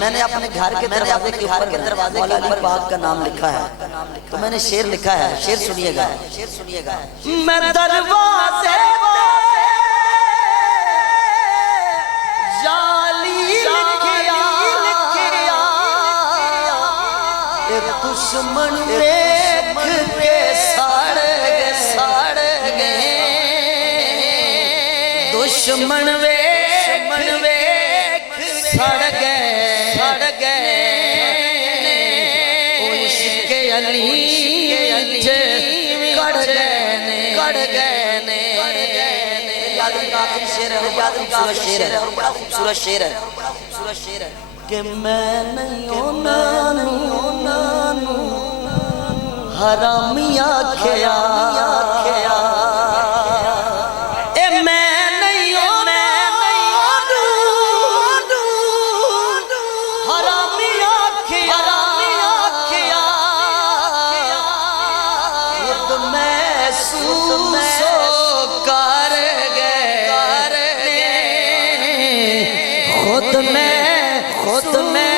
मैंने अपने घर के दरवाजे के ऊपर पाक का नाम लिखा है, तो मैंने शेर लिखा है, शेर सुनिएगा। मैं दरवाजे दुश्मन देख के सड़ गए, दुश्मन वेख सड़ गए, इश्क़े अली कड़ गए। आखिरी शेर है, शेर है, बड़ा खूबसूरत शेर है कि मैं नहीं हरामी आखिया, ए मैं नहीं हरामी आखिया, खुद महसूस कर गए, खुद में